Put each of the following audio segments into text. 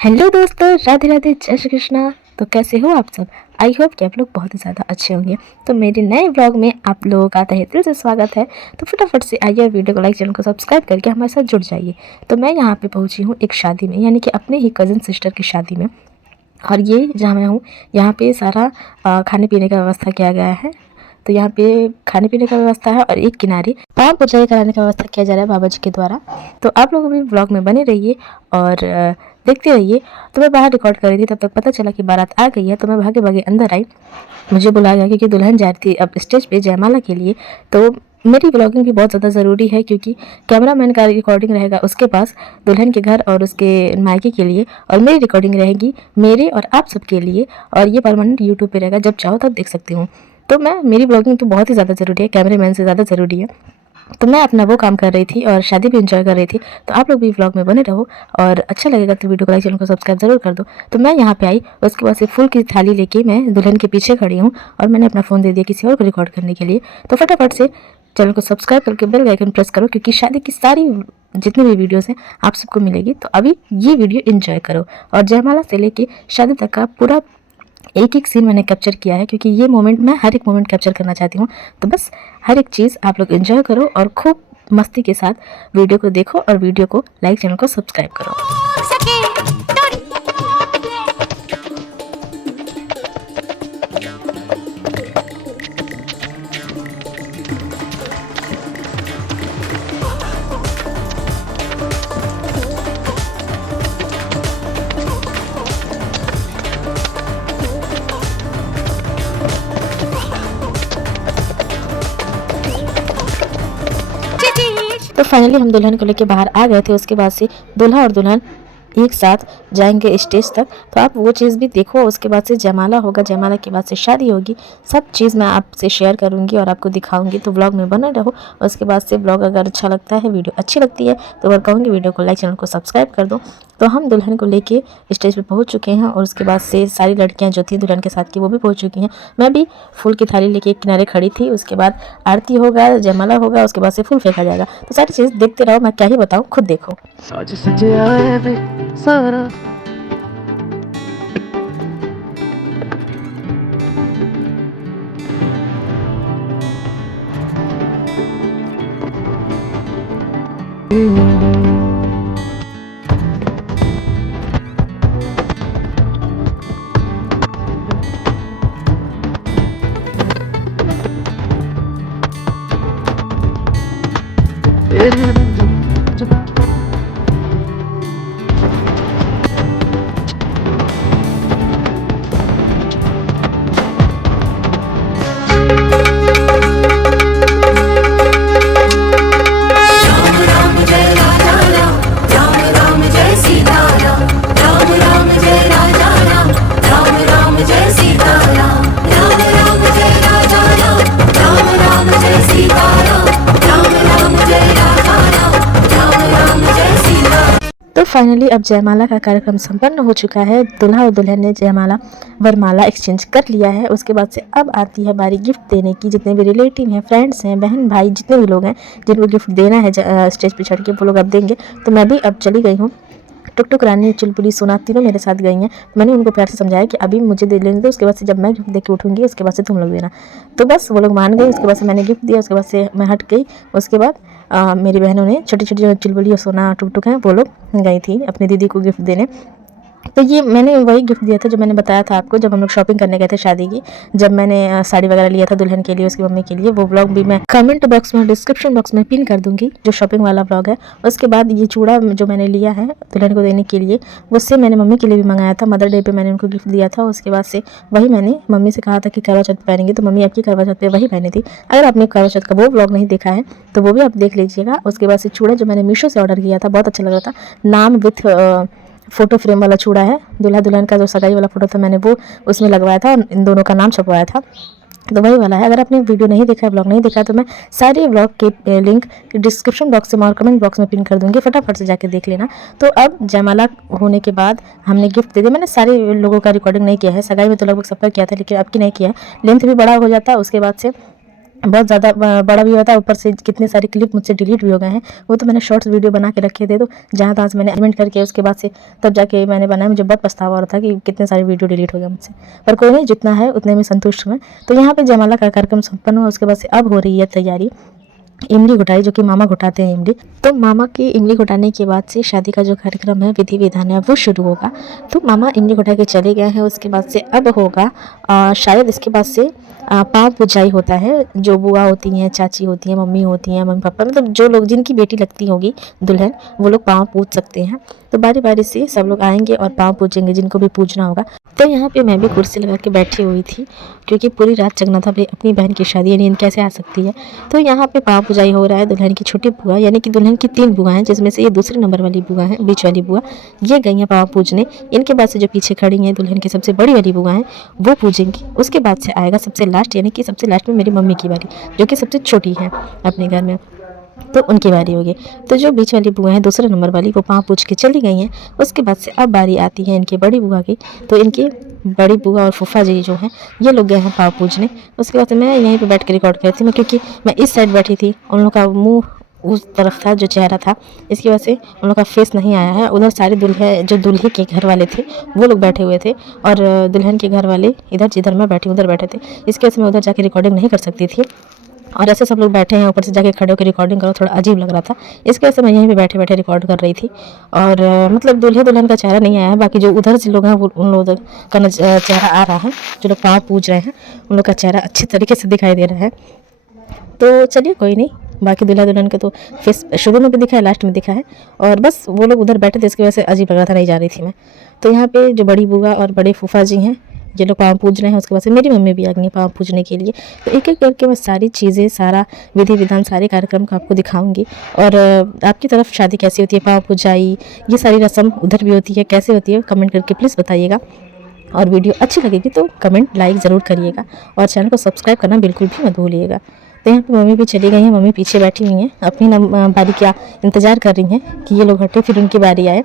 Hello दोस्तों, राधे राधे, जय श्री कृष्णा। तो कैसे हो आप सब? आई होप कि आप लोग बहुत ही ज़्यादा अच्छे होंगे। तो मेरे नए ब्लॉग में आप लोगों का तहे दिल से स्वागत है। तो फटाफट से आइए और वीडियो को लाइक, चैनल को सब्सक्राइब करके हमारे साथ जुड़ जाइए। तो मैं यहाँ पे पहुँची हूँ एक शादी में, यानी कि अपने ही कज़न सिस्टर की शादी में। और ये जहाँ मैं हूँ, यहाँ पे सारा खाने पीने का व्यवस्था किया गया है। तो यहाँ पे खाने पीने का व्यवस्था है और एक किनारे पाँव पूजा कराने का व्यवस्था किया जा रहा है बाबा जी के द्वारा। तो आप लोग भी ब्लॉग में बने रहिए और देखते रहिए। तो मैं बाहर रिकॉर्ड कर रही थी, तब तक पता चला कि बारात आ गई है। तो मैं भागे भागे अंदर आई। मुझे बुलाया गया क्योंकि दुल्हन जा रही थी अब स्टेज पे जयमाला के लिए। तो मेरी ब्लॉगिंग भी बहुत ज़्यादा ज़रूरी है क्योंकि कैमरामैन का रिकॉर्डिंग रहेगा उसके पास दुल्हन के घर और उसके मायके के लिए, और मेरी रिकॉर्डिंग रहेगी मेरे और आप सबके लिए। और ये परमानेंट यूट्यूब पे रहेगा, जब चाहो तब देख सकती हूँ। तो मेरी ब्लॉगिंग तो बहुत ही ज़्यादा ज़रूरी है, कैमरामैन से ज़्यादा ज़रूरी है। तो मैं अपना वो काम कर रही थी और शादी भी एंजॉय कर रही थी। तो आप लोग भी व्लॉग में बने रहो और अच्छा लगेगा तो वीडियो को लाइक, चैनल को सब्सक्राइब जरूर कर दो। तो मैं यहाँ पे आई, उसके बाद से फूल की थाली लेके मैं दुल्हन के पीछे खड़ी हूँ और मैंने अपना फ़ोन दे दिया किसी और को रिकॉर्ड करने के लिए। तो फटाफट से चैनल को सब्सक्राइब करके बेल आइकन प्रेस करो, क्योंकि शादी की सारी जितनी भी वीडियोस हैं आप सबको मिलेगी। तो अभी ये वीडियो एंजॉय करो। और जयमाला से लेके शादी तक का पूरा एक एक सीन मैंने कैप्चर किया है, क्योंकि ये मोमेंट मैं हर एक मोमेंट कैप्चर करना चाहती हूँ। तो बस हर एक चीज़ आप लोग एंजॉय करो और खूब मस्ती के साथ वीडियो को देखो और वीडियो को लाइक, चैनल को सब्सक्राइब करो। तो फाइनली हम दुल्हन को लेके बाहर आ गए थे। उसके बाद से दूल्हा और दुल्हन एक साथ जाएंगे स्टेज तक। तो आप वो चीज़ भी देखो। उसके बाद से जयमाला होगा, जयमाला के बाद से शादी होगी। सब चीज़ मैं आपसे शेयर करूंगी और आपको दिखाऊंगी। तो ब्लॉग में बने रहो। उसके बाद से ब्लॉग अगर अच्छा लगता है, वीडियो अच्छी लगती है, तो मैं कहूँगी वीडियो को लाइक, चैनल को सब्सक्राइब कर दो। तो हम दुल्हन को लेके स्टेज पे पहुंच चुके हैं और उसके बाद से सारी लड़कियां जो थी दुल्हन के साथ की वो भी पहुंच चुकी हैं। मैं भी फूल की थाली लेके एक किनारे खड़ी थी। उसके बाद आरती होगा, जयमाला होगा, उसके बाद से फूल फेंका जाएगा। तो सारी चीज़ देखते रहो, मैं क्या ही बताऊँ, खुद देखो। आज सजया है वे सारा तो फाइनली अब जयमाला का कार्यक्रम संपन्न हो चुका है। दूल्हा और दुल्हन ने जयमाला वरमाला एक्सचेंज कर लिया है। उसके बाद से अब आती है बारी गिफ्ट देने की। जितने भी रिलेटिव हैं, फ्रेंड्स हैं, बहन भाई, जितने भी लोग हैं जिनको गिफ्ट देना है स्टेज पे चढ़ के, वो लोग अब देंगे। तो मैं भी अब चली गई हूँ। टुकटुक, रानी, चुलबुली, सोना तीनों मेरे साथ गई हैं। मैंने उनको प्यार से समझाया कि अभी मुझे दे लेने दो, उसके बाद से जब मैं गिफ्ट दे के उठूँगी उसके बाद से तुम लोग देना। तो बस वो लोग मान गए। उसके बाद से मैंने गिफ्ट दिया, उसके बाद से मैं हट गई। उसके बाद मेरी बहनों ने, छोटी छोटी जो चुलबुली और सोना टुकटुक हैं, वो लोग गई थी अपनी दीदी को गिफ्ट देने। तो ये मैंने वही गिफ्ट दिया था जो मैंने बताया था आपको, जब हम लोग शॉपिंग करने गए थे शादी की, जब मैंने साड़ी वगैरह लिया था दुल्हन के लिए, उसकी मम्मी के लिए। वो ब्लॉग भी मैं कमेंट बॉक्स में, डिस्क्रिप्शन बॉक्स में पिन कर दूंगी, जो शॉपिंग वाला ब्लॉग है। उसके बाद ये चूड़ा जो मैंने लिया है दुल्हन को देने के लिए, उससे मैंने मम्मी के लिए भी मंगाया था। मदर डे पे मैंने उनको गिफ्ट दिया था। उसके बाद से वही मैंने मम्मी से कहा था कि करवा चौथ पहनेंगे, तो मम्मी आपकी करवा चौथ पे वही पहनी थी। अगर आपने करवा चौथ का वो ब्लॉग नहीं देखा है तो वो भी आप देख लीजिएगा। उसके बाद से चूड़ा जो मैंने मीशो से ऑर्डर किया था, बहुत अच्छा लग रहा था। नाम विथ फ़ोटो फ्रेम वाला चूड़ा है। दूल्हा दुल्हन का जो सगाई वाला फ़ोटो था मैंने वो उसमें लगवाया था और इन दोनों का नाम छपवाया था। तो वही वाला है। अगर आपने वीडियो नहीं देखा है, ब्लॉग नहीं देखा, तो मैं सारे ब्लॉग के लिंक डिस्क्रिप्शन बॉक्स में और कमेंट बॉक्स में पिन कर दूंगी, फटाफट से जाके देख लेना। तो अब जयमाला होने के बाद हमने गिफ्ट दे दिया। मैंने सारे लोगों का रिकॉर्डिंग नहीं किया है, सगाई में तो लगभग सबका किया था, लेकिन अब की नहीं किया है, लेंथ भी बड़ा हो जाता है। उसके बाद से बहुत ज़्यादा बड़ा भी होता है, ऊपर से कितने सारे क्लिप मुझसे डिलीट भी हो गए हैं। वो तो मैंने शॉर्ट्स वीडियो बना के रखे थे, तो जहाँ तहाँ से मैंने एडिट करके उसके बाद से तब जाके मैंने बनाया। मुझे बहुत पछतावा हो रहा था कि कितने सारे वीडियो डिलीट हो गए मुझसे, पर कोई नहीं, जितना है उतने में संतुष्ट हुए। तो यहाँ पे जयमाला का कार्यक्रम संपन्न हुआ। उसके बाद से अब हो रही है तैयारी इमली घुटाई, जो कि मामा घुटाते हैं इमली। तो मामा की इमली घुटाने के बाद से शादी का जो कार्यक्रम है, विधि विधान है, वो शुरू होगा। तो मामा इमली घुटा के चले गए हैं। उसके बाद से अब होगा शायद इसके बाद से पाँव पूजाई होता है। जो बुआ होती हैं, चाची होती हैं, मम्मी होती हैं, मम्मी पापा, मतलब जो लोग जिनकी बेटी लगती होगी दुल्हन, वो लोग पाँव पूज सकते हैं। तो बारी बारी से सब लोग आएंगे और पाँव पूजेंगे जिनको भी पूजना होगा। तो यहाँ पे मैं भी कुर्सी लगा के बैठी हुई थी, क्योंकि पूरी रात जगना था भाई, अपनी बहन की शादी है, नींद कैसे आ सकती है। तो यहाँ पे पाँव पूजाई हो रहा है। दुल्हन की छोटी बुआ, यानी कि दुल्हन की 3 बुआ हैं, जिसमें से ये दूसरे नंबर वाली बुआ है, बीच वाली बुआ, ये गई हैं पाँव पूजने। इनके बाद से जो पीछे खड़ी हैं दुल्हन की सबसे बड़ी वाली बुआ हैं, वो पूजेंगी। उसके बाद से आएगा सबसे लास्ट, यानी कि सबसे लास्ट में मेरी मम्मी की बारी, जो कि सबसे छोटी है अपने घर में, तो उनकी बारी होगी। तो जो बीच वाली बुआ है दूसरे नंबर वाली, वो पाँव पूछ के चली गई हैं। उसके बाद से अब बारी आती है इनकी बड़ी बुआ की। तो इनकी बड़ी बुआ और फूफा जी जो हैं, ये लोग गए हैं पाँव पूजने। उसके बाद मैं यहीं पे बैठ के रिकॉर्ड कर रही थी, क्योंकि मैं इस साइड बैठी थी, उन लोग का मुंह उस तरफ था, जो चेहरा था, इसकी वजह से उन लोग का फेस नहीं आया है। उधर सारे दूल्हे के घर वाले थे, वो लोग बैठे हुए थे, और दुल्हन के घर वाले इधर, जिधर मैं बैठी उधर बैठे थे। इसकी वजह से मैं उधर जाके रिकॉर्डिंग नहीं कर सकती थी, और ऐसे सब लोग बैठे हैं, ऊपर से जाके खड़े होकर रिकॉर्डिंग करो, थोड़ा अजीब लग रहा था। इसकी वजह से मैं यहीं पे बैठे बैठे रिकॉर्ड कर रही थी। और मतलब दूल्हे दुल्हन का चेहरा नहीं आया है, बाकी जो उधर से लोग हैं वो उन लोगों का चेहरा आ रहा है। जो लोग पाँव पूज रहे हैं उन लोग का चेहरा अच्छी तरीके से दिखाई दे रहा है। तो चलिए कोई नहीं, बाकी दूल्हा दुल्हन का तो फेस शुरू में भी दिखा है, लास्ट में दिखा है, और बस वो लोग उधर बैठे थे, इसकी वजह से अजीब लग रहा था, नहीं जा रही थी मैं। तो यहाँ पे जो बड़ी बुआ और बड़े फूफा जी हैं, ये लोग पाँव पूज रहे हैं। उसके बाद से मेरी मम्मी भी आ गई है पाँव पूजने के लिए। तो एक एक करके मैं सारी चीज़ें, सारा विधि विधान, सारे कार्यक्रम को आपको दिखाऊंगी। और आपकी तरफ शादी कैसी होती है, पाँव पूजाई, ये सारी रस्म उधर भी होती है, कैसे होती है, कमेंट करके प्लीज़ बताइएगा। और वीडियो अच्छी लगेगी तो कमेंट लाइक ज़रूर करिएगा, और चैनल को सब्सक्राइब करना बिल्कुल भी मत भूलिएगा। तो यहाँ पे मम्मी भी चली गई हैं, मम्मी पीछे बैठी हुई हैं, अपनी बारी का इंतज़ार कर रही हैं कि ये लोग हटे फिर उनकी बारी आए।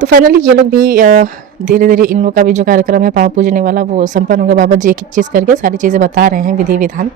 तो फाइनली ये लोग भी धीरे धीरे, इन लोग का भी जो कार्यक्रम है पाँव पूजने वाला, वो संपन्न हो गया। बाबा जी एक एक चीज़ करके सारी चीज़ें बता रहे हैं, विधि विधान।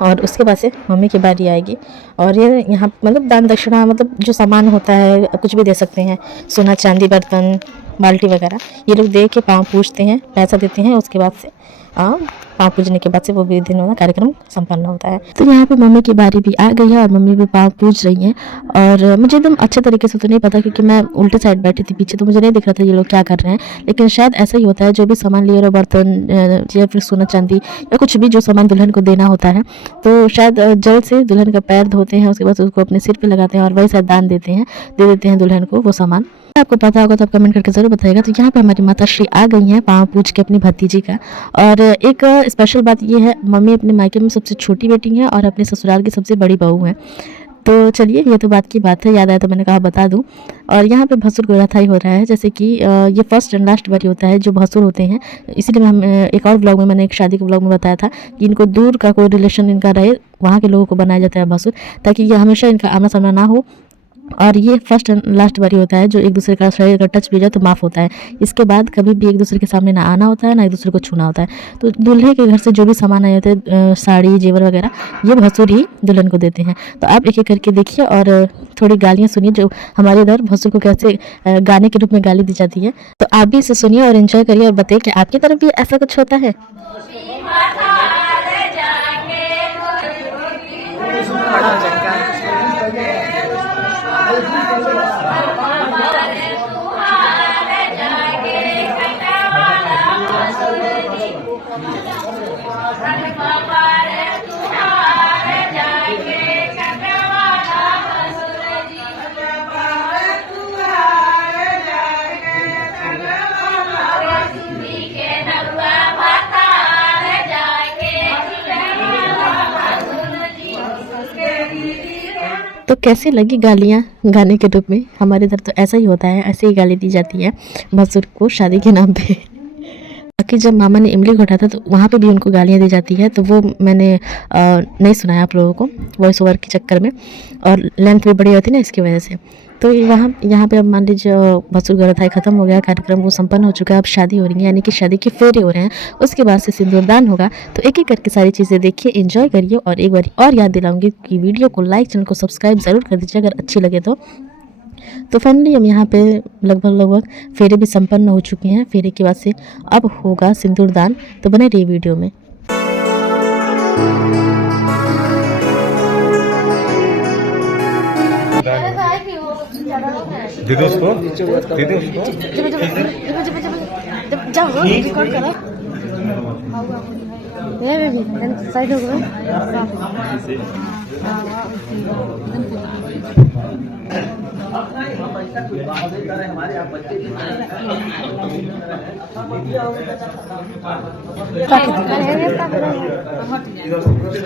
और उसके बाद से मम्मी की बारी आएगी। और ये यहाँ मतलब दान दक्षिणा, मतलब जो सामान होता है कुछ भी दे सकते हैं, सोना चांदी, बर्तन, बाल्टी वगैरह, ये लोग दे के पाँव पूजते हैं, पैसा देते हैं। उसके बाद से पाँव पूजने के बाद से वो विधि विधान कार्यक्रम संपन्न होता है। तो यहाँ पे मम्मी की बारी भी आ गई है, और मम्मी भी पाँव पूज रही हैं। और मुझे एकदम अच्छे तरीके से तो नहीं पता, क्योंकि मैं उल्टे साइड बैठी थी पीछे, तो मुझे नहीं दिख रहा था ये लोग क्या कर रहे हैं। लेकिन शायद ऐसा ही होता है, जो भी सामान लिए रहो, बर्तन या फिर सोना चांदी या कुछ भी जो सामान दुल्हन को देना होता है, तो शायद जल से दुल्हन का पैर धोते हैं, उसके बाद उसको अपने सिर पे लगाते हैं, और वही शायद दान देते हैं, दे देते हैं दुल्हन को वो सामान। आपको पता होगा तो आप कमेंट करके ज़रूर बताइएगा। तो यहाँ पे हमारी माता श्री आ गई हैं पाँव पूज के अपनी भतीजी का। और एक स्पेशल बात ये है, मम्मी अपने मायके में सबसे छोटी बेटी हैं और अपने ससुराल की सबसे बड़ी बहू हैं। तो चलिए, ये तो बात की बात है, याद आया तो मैंने कहा बता दूं। और यहाँ पे भसुर गोराथाई हो रहा है, जैसे कि ये फर्स्ट एंड लास्ट बारी होता है जो भसुर होते हैं। इसीलिए हम एक और ब्लॉग में, मैंने एक शादी के ब्लॉग में बताया था कि इनको दूर का कोई रिलेशन इनका रहे, वहाँ के लोगों को बनाया जाता है भसुर, ताकि ये हमेशा इनका आमना सामना ना हो। और ये फर्स्ट एंड लास्ट बारी होता है, जो एक दूसरे का शरीर का टच भी हो जाए तो माफ़ होता है। इसके बाद कभी भी एक दूसरे के सामने ना आना होता है, ना एक दूसरे को छूना होता है। तो दूल्हे के घर से जो भी सामान आए होते हैं, साड़ी जेवर वगैरह, ये भसुर ही दुल्हन को देते हैं। तो आप एक एक करके देखिए और थोड़ी गालियाँ सुनिए, जो हमारे इधर भसुर को कैसे गाने के रूप में गाली दी जाती है। तो आप भी इसे सुनिए और इन्जॉय करिए, और बताइए कि आपकी तरफ भी ऐसा कुछ होता है। तो कैसी लगी गालियाँ गाने के रूप में? हमारे इधर तो ऐसा ही होता है, ऐसे ही गाली दी जाती है भसुर को शादी के नाम पे। बाकी जब मामा ने इमली घोटा था तो वहाँ पे भी उनको गालियाँ दी जाती है, तो वो मैंने नहीं सुनाया आप लोगों को वॉइस ओवर के चक्कर में, और लेंथ भी बड़ी होती है ना, इसकी वजह से। तो यहाँ पे अब मान लीजिए भसुर गौरथाई खत्म हो गया, कार्यक्रम वो संपन्न हो चुका है। अब शादी हो रही है, यानी कि शादी के फेरे हो रहे हैं। उसके बाद से सिंदूरदान होगा। तो एक एक करके सारी चीज़ें देखिए, एंजॉय करिए। और एक बार और याद दिलाऊंगी कि वीडियो को लाइक, चैनल को सब्सक्राइब ज़रूर कर दीजिए अगर अच्छी लगे तो फाइनली हम यहाँ पे लगभग फेरे भी संपन्न हो चुके हैं। फेरे के बाद से अब होगा सिंदूरदान। तो बने रहिए वीडियो में। दीदी उसको जाओ रिकॉर्ड करो। साइड हो गए।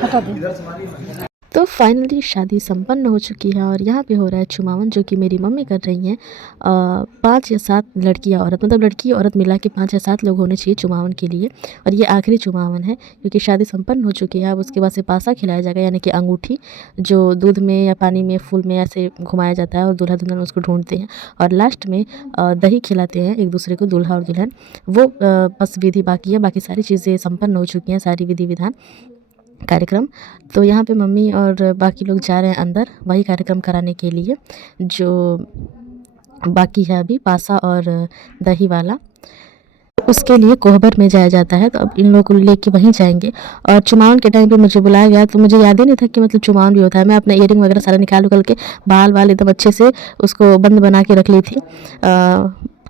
हटा दे। तो फाइनली शादी संपन्न हो चुकी है और यहाँ पे हो रहा है चुमावन, जो कि मेरी मम्मी कर रही हैं। 5 या 7 लड़कियाँ औरत, मतलब लड़की औरत मिला के 5 या 7 लोग होने चाहिए चुमावन के लिए। और ये आखिरी चुमावन है क्योंकि शादी संपन्न हो चुकी है। अब उसके बाद से पासा खिलाया जाएगा, यानी कि अंगूठी, जो दूध में या पानी में फूल में ऐसे घुमाया जाता है और दूल्हा दुल्हन उसको ढूंढते हैं। और लास्ट में दही खिलाते हैं एक दूसरे को, दूल्हा और दुल्हन। वो बस विधि बाकी है, बाकी सारी चीज़ें संपन्न हो चुकी हैं, सारी विधि विधान कार्यक्रम। तो यहाँ पे मम्मी और बाकी लोग जा रहे हैं अंदर वही कार्यक्रम कराने के लिए जो बाकी है अभी, पासा और दही वाला। उसके लिए कोहबर में जाया जाता है। तो अब इन लोगों को लेके वहीं जाएंगे। और चुमावन के टाइम पे मुझे बुलाया गया, तो मुझे याद ही नहीं था कि मतलब चुमावन भी होता है। मैं अपना इयरिंग वगैरह सारा निकाल के बाल एकदम अच्छे से उसको बंद बना के रख ली थी,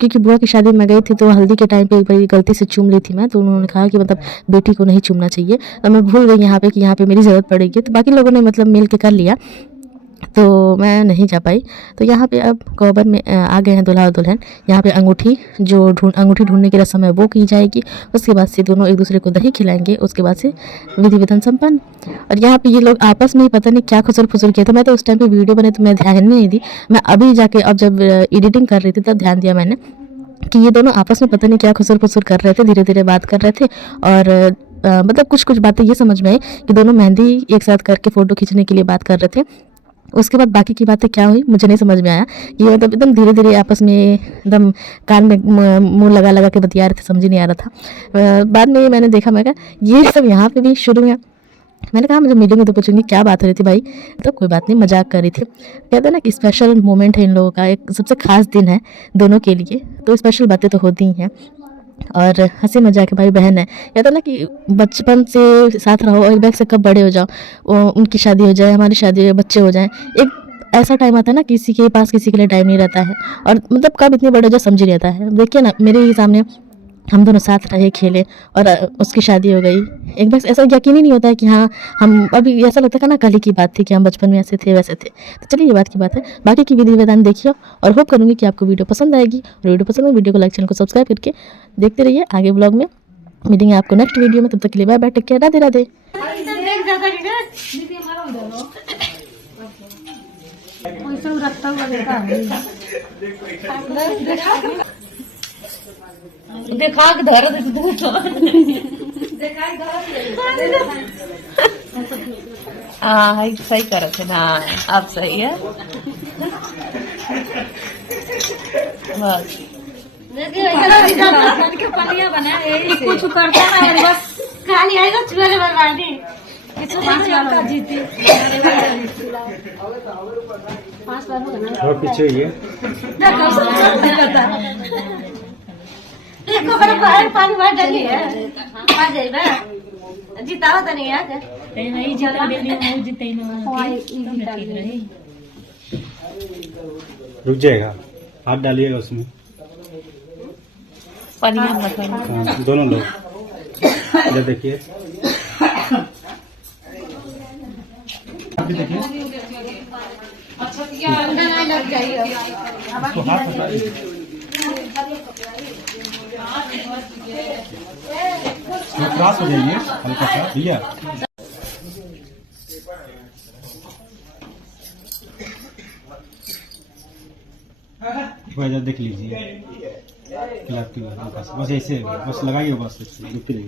क्योंकि बुआ की शादी में गई थी तो हल्दी के टाइम पे एक बार गलती से चूम ली थी मैं। तो उन्होंने कहा कि मतलब बेटी को नहीं चूमना चाहिए। तो मैं भूल गई यहाँ पे कि यहाँ पे मेरी ज़रूरत पड़ेगी। तो बाकी लोगों ने मतलब मिल के कर लिया, तो मैं नहीं जा पाई। तो यहाँ पे अब कोहबर में आ गए हैं दूल्हा और दुल्हन। यहाँ पे अंगूठी अंगूठी ढूंढने की रस्म है वो की जाएगी। उसके बाद से दोनों एक दूसरे को दही खिलाएंगे। उसके बाद से विधि विधान संपन्न। और यहाँ पे ये लोग आपस में ही पता नहीं क्या खुसर फुसर किया था। मैं तो उस टाइम पे वीडियो बने तो मैं ध्यान नहीं दी। मैं अभी जाके अब जब एडिटिंग कर रही थी तब ध्यान दिया मैंने कि ये दोनों आपस में पता नहीं क्या खुसर फुसर कर रहे थे, धीरे धीरे बात कर रहे थे। और मतलब कुछ बातें ये समझ में आई कि दोनों मेहंदी एक साथ करके फ़ोटो खींचने के लिए बात कर रहे थे। उसके बाद बाकी की बातें क्या हुई मुझे नहीं समझ में आया। ये मतलब एकदम धीरे धीरे आपस में एकदम कान में मुंह लगा के बतिया रहे थे, समझ ही नहीं आ रहा था। बाद में मैंने देखा, मैं कहा ये सब यहाँ पे भी शुरू है। मैंने कहा मुझे मिलेंगे तो पूछूंगी क्या बात हो रही थी भाई। तो कोई बात नहीं, मजाक कर रही थी। कहते हैं ना कि स्पेशल मोमेंट है इन लोगों का, एक सबसे खास दिन है दोनों के लिए। तो स्पेशल बातें तो होती ही हैं और हंसी मजाक के भाई बहन है। कहते हैं ना कि बचपन से साथ रहो और एक बैग से कब बड़े हो जाओ, उनकी शादी हो जाए, हमारी शादी हो जाए, बच्चे हो जाएं। एक ऐसा टाइम आता है ना किसी के पास किसी के लिए टाइम नहीं रहता है, और मतलब कब इतने बड़े हो जाए समझ ही रहता है। देखिए ना मेरे ही सामने हम दोनों साथ रहे, खेले और उसकी शादी हो गई। एक बार ऐसा यकीन ही नहीं होता है कि हाँ हम अभी, ऐसा लगता है ना कल ही की बात थी कि हम बचपन में ऐसे थे वैसे थे। तो चलिए ये बात की बात है। बाकी की विधि विधान देखिए और होप करूँगी कि आपको वीडियो पसंद आएगी। और वीडियो पसंद है वीडियो को लाइक, चैनल को सब्सक्राइब करके देखते रहिए आगे ब्लॉग में। मिलेंगे आपको नेक्स्ट वीडियो में, तब तक के लिए bye bye, take care, Radhe Radhe. देखा के धर हाँ सही करत है ना, अब सही है बस। कुछ करता है बस, खाली आएगा चूल्हे बर्बादी जीती 5 बार हो पीछे ये देखो बड़ा पानी भर डाली है, आ जाइबा जिताओ तो नहीं है नहीं जिता डेली हो जिते ना रुक जाएगा, हाथ डालिएगा उसमें पनिया मतलब दोनों लोग इधर देखिए, देखिए लग जाइए क्रॉस हो जाइए हल्का सा भैया। देख लीजिए, बस ऐसे बस लगाइए, बस